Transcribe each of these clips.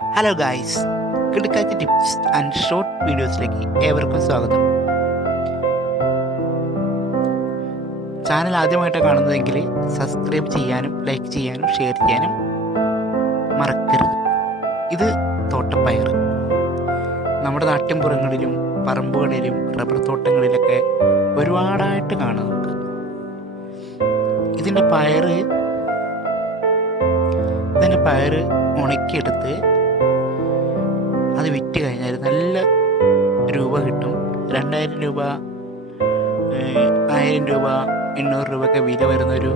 Hello guys, കിടക്കാച്ച tips and short വീഡിയോസിലേക്ക് ഏവർക്കും സ്വാഗതം. ചാനൽ ആദ്യമായിട്ട് കാണുന്നതെങ്കിൽ സബ്സ്ക്രൈബ് ചെയ്യാനും ലൈക്ക് ചെയ്യാനും ഷെയർ ചെയ്യാനും മറക്കരുത്. ഇത് തോട്ടപ്പയർ. നമ്മുടെ നാട്ടിൻപുറങ്ങളിലും പറമ്പുകളിലും റബ്ബർ തോട്ടങ്ങളിലൊക്കെ ഒരുപാടായിട്ട് കാണാം നമുക്ക്. ഇതിൻ്റെ പയർ ഉണക്കിയെടുത്ത് അത് വിറ്റ് കഴിഞ്ഞാൽ നല്ല രൂപ കിട്ടും. 2000 രൂപ, 1000 രൂപ, 800 രൂപയൊക്കെ വില വരുന്നൊരു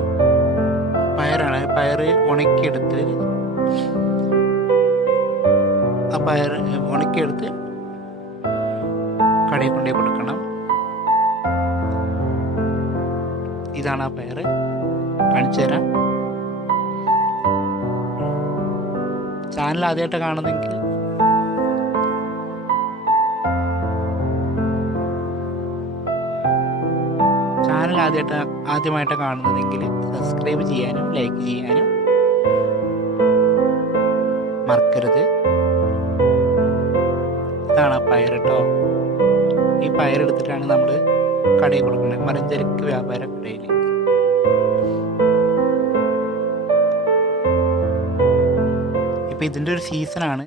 പയറാണ്. പയർ ഉണക്കിയെടുത്ത് കടയിൽ കൊണ്ടുപോയി കൊടുക്കണം. ഇതാണ് ആ പയർ, കാണിച്ചു തരാം. ചാനൽ ആദ്യമായിട്ട് കാണുന്നെങ്കിൽ ആദ്യമായിട്ട് കാണുന്നതെങ്കിൽ സബ്സ്ക്രൈബ് ചെയ്യാനും ലൈക്ക് ചെയ്യാനും മറക്കരുത്. ഇതാണ് ആ പയർ കേട്ടോ. ഈ പയറെടുത്തിട്ടാണ് നമ്മൾ കടയിൽ കൊടുക്കുന്നത്, മലഞ്ചരക്ക് വ്യാപാര കടയിൽ. ഇപ്പം ഇതിൻ്റെ ഒരു സീസണാണ്.